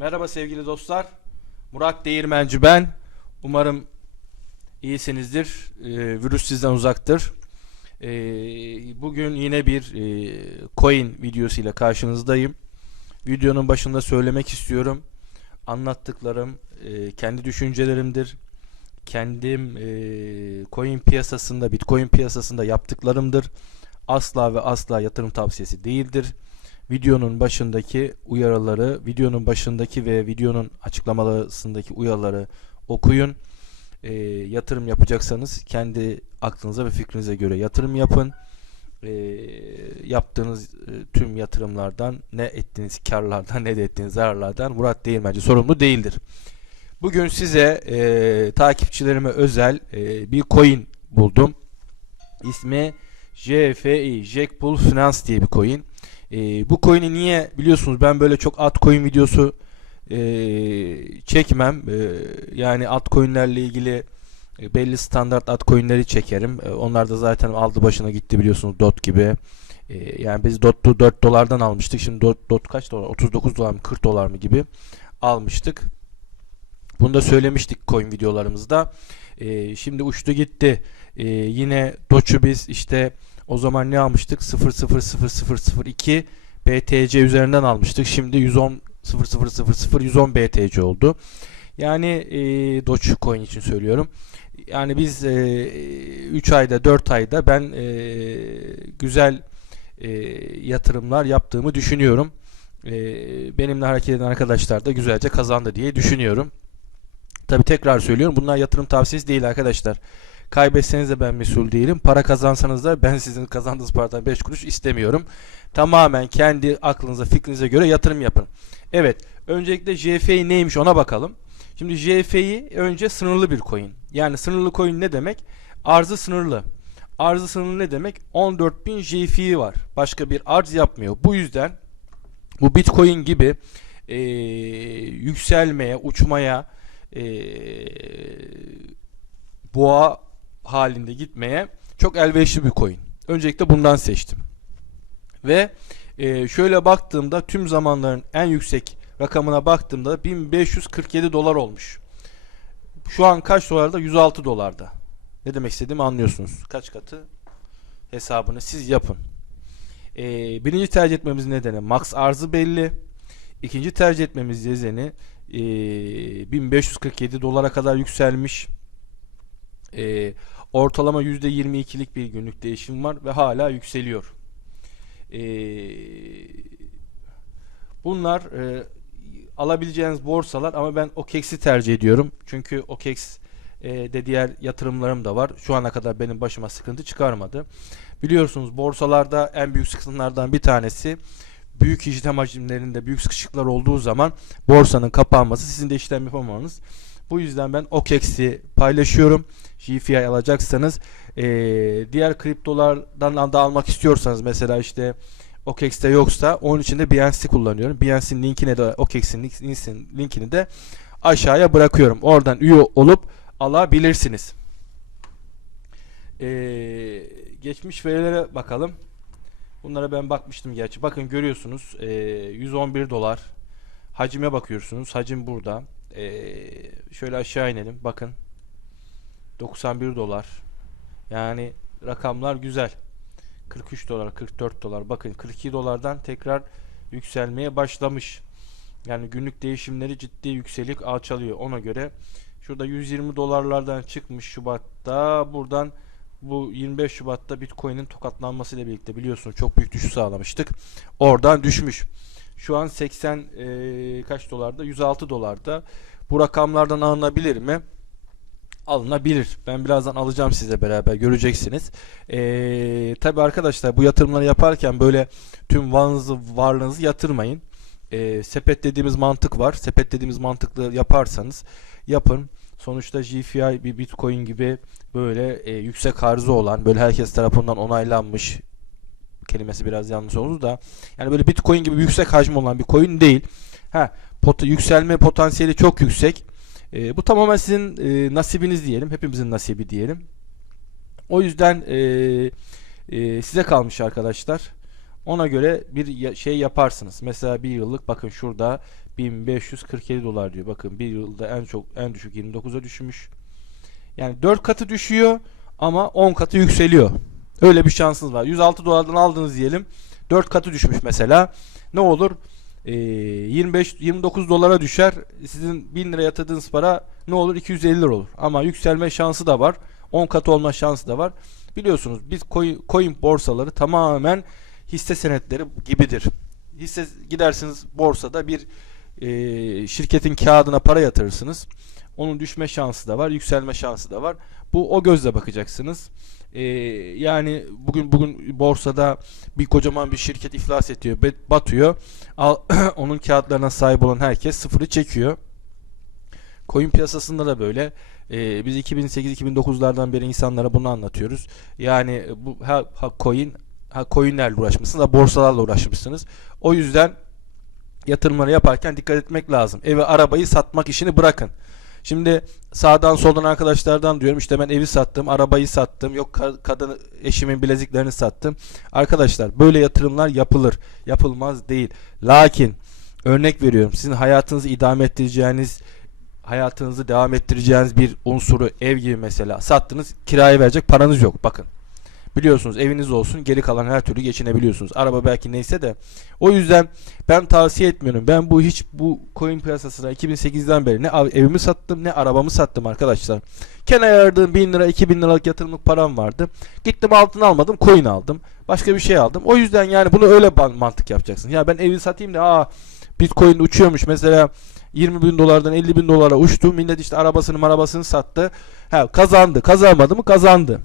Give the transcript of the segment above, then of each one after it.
Merhaba sevgili dostlar. Murat Değirmenci ben. Umarım iyisinizdir. Ee, virüs sizden uzaktır. Ee, bugün yine bir e, coin videosuyla karşınızdayım. Videonun başında söylemek istiyorum. Anlattıklarım e, kendi düşüncelerimdir. Kendim e, coin piyasasında, bitcoin piyasasında yaptıklarımdır. Asla ve asla yatırım tavsiyesi değildir videonun başındaki uyarıları, videonun başındaki ve videonun açıklamalarındaki uyarıları okuyun. E, yatırım yapacaksanız kendi aklınıza ve fikrinize göre yatırım yapın. E, yaptığınız e, tüm yatırımlardan ne ettiğiniz karlardan ne de ettiğiniz zararlardan Murat Değirmenci sorumlu değildir. Bugün size e, takipçilerime özel e, bir coin buldum. İsmi JFI, Jackpool Finance diye bir coin. E, bu coin'i niye biliyorsunuz ben böyle çok altcoin videosu e, çekmem. E, yani altcoin'lerle ilgili e, belli standart altcoin'leri çekerim. E, onlar da zaten aldı başına gitti biliyorsunuz DOT gibi. E, yani biz DOT'u 4 dolardan almıştık. Şimdi DOT, DOT kaç dolar? 39 dolar mı 40 dolar mı gibi almıştık. Bunu da söylemiştik coin videolarımızda. E, şimdi uçtu gitti. E, yine DOT'u biz işte o zaman ne almıştık? 0.00002 BTC üzerinden almıştık. Şimdi 110 0.000 110 BTC oldu. Yani e, Dogecoin için söylüyorum. Yani biz e, 3 ayda 4 ayda ben e, güzel e, yatırımlar yaptığımı düşünüyorum. E, benimle hareket eden arkadaşlar da güzelce kazandı diye düşünüyorum. Tabi tekrar söylüyorum bunlar yatırım tavsiyesi değil arkadaşlar. Kaybetseniz de ben mesul değilim. Para kazansanız da ben sizin kazandığınız paradan 5 kuruş istemiyorum. Tamamen kendi aklınıza, fikrinize göre yatırım yapın. Evet, öncelikle JFI neymiş ona bakalım. Şimdi JFI önce sınırlı bir coin. Yani sınırlı coin ne demek? Arzı sınırlı. Arzı sınırlı ne demek? 14.000 JFI var. Başka bir arz yapmıyor. Bu yüzden bu Bitcoin gibi e, yükselmeye, uçmaya, e, boğa halinde gitmeye çok elverişli bir coin. Öncelikle bundan seçtim. Ve e, şöyle baktığımda tüm zamanların en yüksek rakamına baktığımda 1547 dolar olmuş. Şu an kaç dolarda? 106 dolarda. Ne demek istediğimi anlıyorsunuz. Kaç katı? Hesabını siz yapın. E, birinci tercih etmemiz nedeni max arzı belli. İkinci tercih etmemiz nedeni e, 1547 dolara kadar yükselmiş. E, ortalama %22'lik bir günlük değişim var ve hala yükseliyor. E, bunlar e, alabileceğiniz borsalar ama ben OKEX'i tercih ediyorum. Çünkü OKEX e, de diğer yatırımlarım da var. Şu ana kadar benim başıma sıkıntı çıkarmadı. Biliyorsunuz borsalarda en büyük sıkıntılardan bir tanesi büyük işlem hacimlerinde büyük sıkışıklar olduğu zaman borsanın kapanması sizin de işlem yapamanız. Bu yüzden ben OKEX'i paylaşıyorum. GFI alacaksanız e, diğer kriptolardan da almak istiyorsanız mesela işte OKEX'te yoksa onun için de BNC kullanıyorum. BNC'nin linkine de OKEX'in linkini de aşağıya bırakıyorum. Oradan üye olup alabilirsiniz. Ee, geçmiş verilere bakalım. Bunlara ben bakmıştım gerçi. Bakın görüyorsunuz e, 111 dolar. Hacime bakıyorsunuz. Hacim burada. E, şöyle aşağı inelim. Bakın 91 dolar. Yani rakamlar güzel. 43 dolar, 44 dolar. Bakın 42 dolardan tekrar yükselmeye başlamış. Yani günlük değişimleri ciddi yükselik alçalıyor. Ona göre şurada 120 dolarlardan çıkmış Şubat'ta. Buradan bu 25 Şubat'ta Bitcoin'in tokatlanmasıyla birlikte biliyorsunuz çok büyük düşüş sağlamıştık. Oradan düşmüş. Şu an 80 e, kaç dolarda? 106 dolarda. Bu rakamlardan alınabilir mi? alınabilir. Ben birazdan alacağım size beraber göreceksiniz. Ee, Tabi arkadaşlar bu yatırımları yaparken böyle tüm varlığınızı, varlığınızı yatırmayın. Ee, sepet dediğimiz mantık var. Sepet dediğimiz mantıklı yaparsanız yapın. Sonuçta GFI bir Bitcoin gibi böyle e, yüksek arzı olan böyle herkes tarafından onaylanmış kelimesi biraz yanlış oldu da yani böyle Bitcoin gibi yüksek hacim olan bir coin değil. Ha, pot yükselme potansiyeli çok yüksek. E, bu tamamen sizin e, nasibiniz diyelim. Hepimizin nasibi diyelim. O yüzden e, e, size kalmış arkadaşlar. Ona göre bir şey yaparsınız. Mesela bir yıllık bakın şurada 1547 dolar diyor. Bakın bir yılda en çok en düşük 29'a düşmüş. Yani 4 katı düşüyor ama 10 katı yükseliyor. Öyle bir şansınız var. 106 dolardan aldınız diyelim. 4 katı düşmüş mesela. Ne olur? Ee, 25 29 dolara düşer. Sizin 1000 lira yatırdığınız para ne olur? 250 lira olur. Ama yükselme şansı da var. 10 katı olma şansı da var. Biliyorsunuz biz coin, coin borsaları tamamen hisse senetleri gibidir. Hisse gidersiniz borsada bir e, şirketin kağıdına para yatırırsınız. Onun düşme şansı da var, yükselme şansı da var. Bu o gözle bakacaksınız. E, yani bugün bugün borsada bir kocaman bir şirket iflas ediyor, batıyor. Al, onun kağıtlarına sahip olan herkes sıfırı çekiyor. Coin piyasasında da böyle. Ee, biz 2008-2009'lardan beri insanlara bunu anlatıyoruz. Yani bu ha, ha coin ha coinlerle uğraşmışsınız ha borsalarla uğraşmışsınız. O yüzden yatırımları yaparken dikkat etmek lazım. Evi arabayı satmak işini bırakın. Şimdi sağdan soldan arkadaşlardan diyorum işte ben evi sattım, arabayı sattım, yok ka- kadın eşimin bileziklerini sattım. Arkadaşlar böyle yatırımlar yapılır. Yapılmaz değil. Lakin örnek veriyorum. Sizin hayatınızı idame ettireceğiniz hayatınızı devam ettireceğiniz bir unsuru ev gibi mesela sattınız kiraya verecek paranız yok bakın. Biliyorsunuz eviniz olsun geri kalan her türlü geçinebiliyorsunuz. Araba belki neyse de. O yüzden ben tavsiye etmiyorum. Ben bu hiç bu coin piyasasına 2008'den beri ne evimi sattım ne arabamı sattım arkadaşlar. Kenara ayırdığım 1000 lira 2000 liralık yatırımlık param vardı. Gittim altın almadım coin aldım. Başka bir şey aldım. O yüzden yani bunu öyle mantık yapacaksın. Ya ben evi satayım da aa Bitcoin uçuyormuş mesela 20 bin dolardan 50 bin dolara uçtu. Millet işte arabasını arabasını sattı. Ha, kazandı. Kazanmadı mı? Kazandı.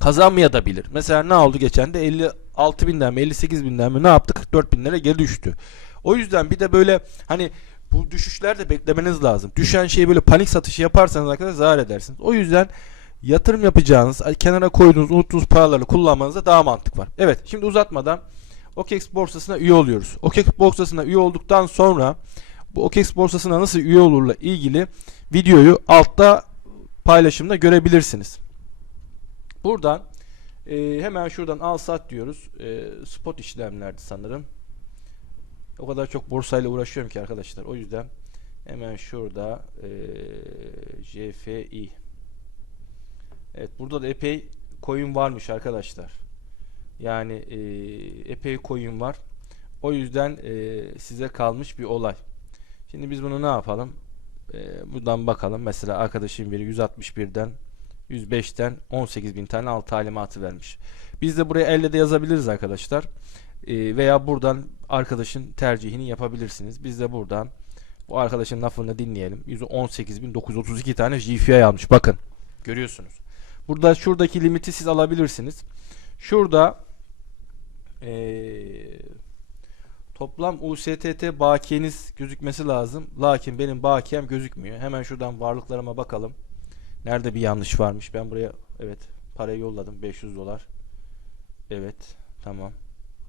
Kazanmaya. Mesela ne oldu geçen de 56 binden mi 58 binden mi ne yaptık? 44 binlere geri düştü. O yüzden bir de böyle hani bu düşüşlerde beklemeniz lazım. Düşen şeyi böyle panik satışı yaparsanız arkadaşlar zarar edersiniz. O yüzden yatırım yapacağınız, kenara koyduğunuz, unuttuğunuz paraları kullanmanızda daha mantık var. Evet, şimdi uzatmadan OKEX borsasına üye oluyoruz. OKEX borsasına üye olduktan sonra bu OKEX borsasına nasıl üye olurla ilgili videoyu altta paylaşımda görebilirsiniz. Buradan e, hemen şuradan al sat diyoruz. E, spot işlemlerdi sanırım. O kadar çok borsayla uğraşıyorum ki arkadaşlar. O yüzden hemen şurada e, JFI Evet burada da epey coin varmış arkadaşlar. Yani e, epey coin var. O yüzden e, size kalmış bir olay. Şimdi biz bunu ne yapalım? E, buradan bakalım. Mesela arkadaşım biri 161'den 105'ten 18 bin tane al talimatı vermiş. Biz de buraya elle de yazabiliriz arkadaşlar. E, veya buradan arkadaşın tercihini yapabilirsiniz. Biz de buradan bu arkadaşın lafını dinleyelim. 118.932 tane GFI almış. Bakın. Görüyorsunuz. Burada şuradaki limiti siz alabilirsiniz. Şurada eee Toplam USTT bakiyeniz gözükmesi lazım. Lakin benim bakiyem gözükmüyor. Hemen şuradan varlıklarıma bakalım. Nerede bir yanlış varmış? Ben buraya evet parayı yolladım 500 dolar. Evet tamam.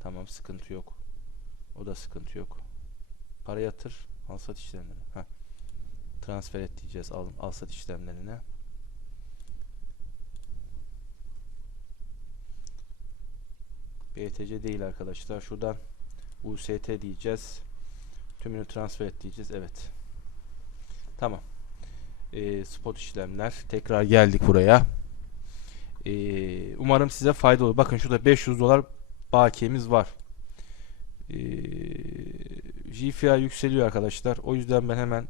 Tamam sıkıntı yok. O da sıkıntı yok. Para yatır. Al sat işlemleri. Heh. Transfer et diyeceğiz al, al sat işlemlerine. BTC değil arkadaşlar. Şuradan UST diyeceğiz. Tümünü transfer et diyeceğiz. Evet. Tamam. Ee, spot işlemler. Tekrar geldik buraya. Ee, umarım size faydalı olur. Bakın şurada 500 dolar bakiyemiz var. Ee, GFI yükseliyor arkadaşlar. O yüzden ben hemen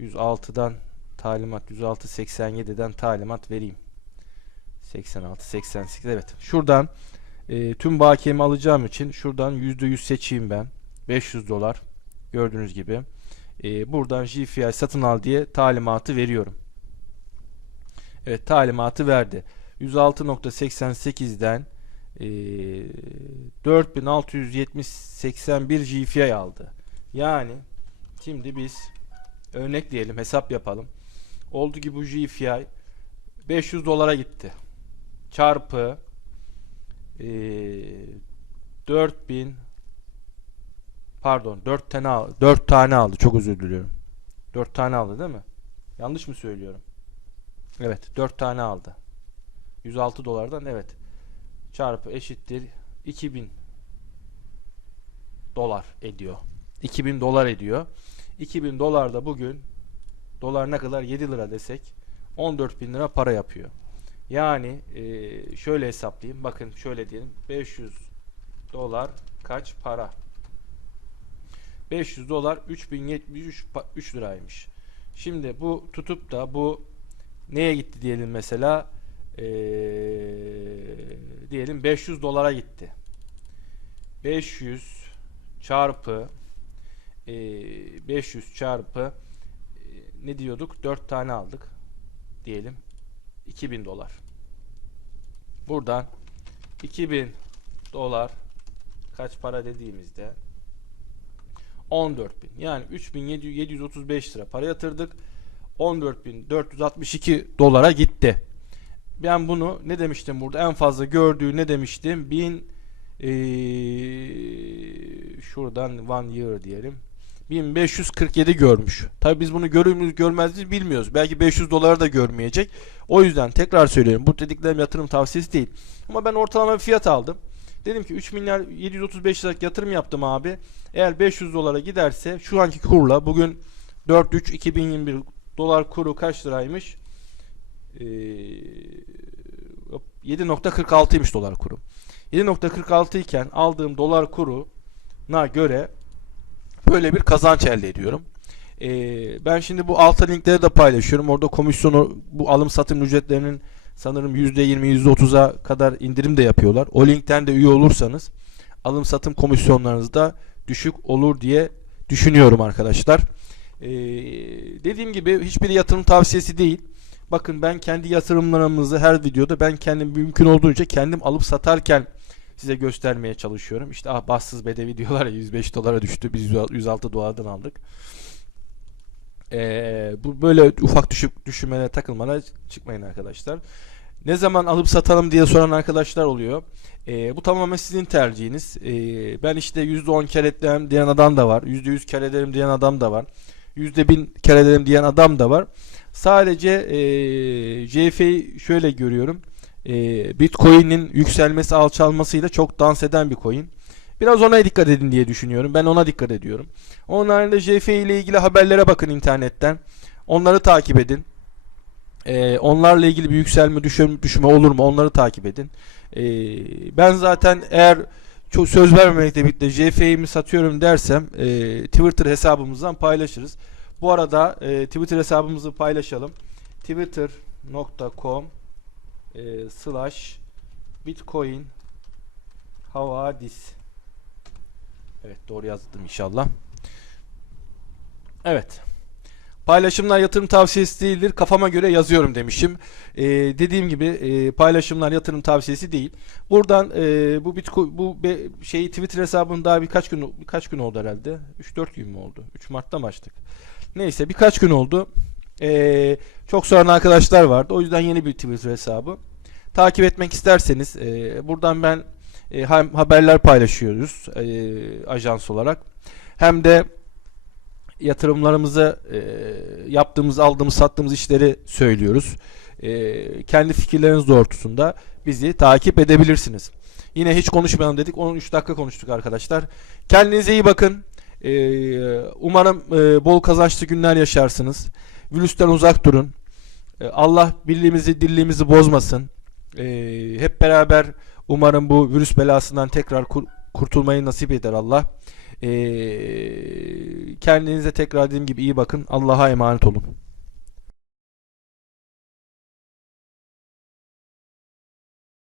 106'dan talimat 106.87'den talimat vereyim. 86 88 evet. Şuradan e, tüm bakiyemi alacağım için şuradan %100 seçeyim ben. 500 dolar. Gördüğünüz gibi. E, buradan GFI satın al diye talimatı veriyorum. Evet talimatı verdi. 106.88'den e, 4670 GFI aldı. Yani şimdi biz örnek diyelim hesap yapalım. Oldu ki bu GFI 500 dolara gitti. Çarpı e, 4000 pardon 4 tane al, 4 tane aldı. Çok özür diliyorum. 4 tane aldı değil mi? Yanlış mı söylüyorum? Evet, 4 tane aldı. 106 dolardan evet. Çarpı eşittir 2000 dolar ediyor. 2000 dolar ediyor. 2000 dolar da bugün dolar ne kadar 7 lira desek 14 bin lira para yapıyor. Yani e, şöyle hesaplayayım. Bakın şöyle diyelim. 500 dolar kaç para? 500 dolar 3073 pa- 3 liraymış. Şimdi bu tutup da bu neye gitti diyelim mesela Ee, diyelim 500 dolara gitti. 500 çarpı ee, 500 çarpı ee, ne diyorduk? 4 tane aldık diyelim 2000 dolar. Buradan 2000 dolar kaç para dediğimizde 14.000 yani 3735 lira para yatırdık. 14.462 dolara gitti. Ben bunu ne demiştim burada en fazla gördüğü ne demiştim? 1000 eee, şuradan one year diyelim. 1547 görmüş. Tabi biz bunu görür müyüz görmez bilmiyoruz. Belki 500 doları da görmeyecek. O yüzden tekrar söylüyorum. Bu dediklerim yatırım tavsiyesi değil. Ama ben ortalama bir fiyat aldım. Dedim ki 3 milyar 735 liralık yatırım yaptım abi. Eğer 500 dolara giderse şu anki kurla bugün 4-3 2021 dolar kuru kaç liraymış? Ee, hop, 7.46'ymış dolar kuru. 7.46 iken aldığım dolar kuruna göre böyle bir kazanç elde ediyorum. Ee, ben şimdi bu altta linkleri de paylaşıyorum. Orada komisyonu bu alım satım ücretlerinin sanırım %20 %30'a kadar indirim de yapıyorlar. O linkten de üye olursanız alım satım komisyonlarınız da düşük olur diye düşünüyorum arkadaşlar. Ee, dediğim gibi hiçbir yatırım tavsiyesi değil. Bakın ben kendi yatırımlarımızı her videoda ben kendim mümkün olduğunca kendim alıp satarken size göstermeye çalışıyorum. İşte ah bassız bedevi diyorlar ya 105 dolara düştü. Biz 106 dolardan aldık. Ee, bu böyle ufak düşük düşünmelere takılmana çıkmayın arkadaşlar. Ne zaman alıp satalım diye soran arkadaşlar oluyor. Ee, bu tamamen sizin tercihiniz. Ee, ben işte %10 kere ederim diyen adam da var. %100 kere ederim diyen adam da var. %1000 kere ederim diyen adam da var. Sadece e, JF'yi şöyle görüyorum. E, Bitcoin'in yükselmesi alçalmasıyla çok dans eden bir coin. Biraz ona dikkat edin diye düşünüyorum. Ben ona dikkat ediyorum. Onun haricinde JF ile ilgili haberlere bakın internetten. Onları takip edin. Ee, onlarla ilgili bir yükselme düşme, düşme olur mu onları takip edin. Ee, ben zaten eğer çok söz vermemekle birlikte JF'yi satıyorum dersem e, Twitter hesabımızdan paylaşırız. Bu arada e, Twitter hesabımızı paylaşalım. twitter.com e, slash bitcoin havadis Evet doğru yazdım inşallah. Evet. Paylaşımlar yatırım tavsiyesi değildir. Kafama göre yazıyorum demişim. Ee, dediğim gibi e, paylaşımlar yatırım tavsiyesi değil. Buradan e, bu Bitcoin bu be, şeyi Twitter hesabını daha birkaç gün birkaç gün oldu herhalde. 3-4 gün mü oldu? 3 Mart'ta mı açtık? Neyse birkaç gün oldu. Ee, çok soran arkadaşlar vardı. O yüzden yeni bir Twitter hesabı. Takip etmek isterseniz e, buradan ben e, hem haberler paylaşıyoruz e, ajans olarak hem de yatırımlarımızı e, yaptığımız, aldığımız, sattığımız işleri söylüyoruz. Kendi fikirleriniz doğrultusunda bizi takip edebilirsiniz. Yine hiç konuşmayalım dedik. 13 dakika konuştuk arkadaşlar. Kendinize iyi bakın. Umarım bol kazançlı günler yaşarsınız. Virüsten uzak durun. Allah birliğimizi, dirliğimizi bozmasın. E, hep beraber Umarım bu virüs belasından tekrar kur- kurtulmayı nasip eder Allah. Ee, kendinize tekrar dediğim gibi iyi bakın. Allah'a emanet olun.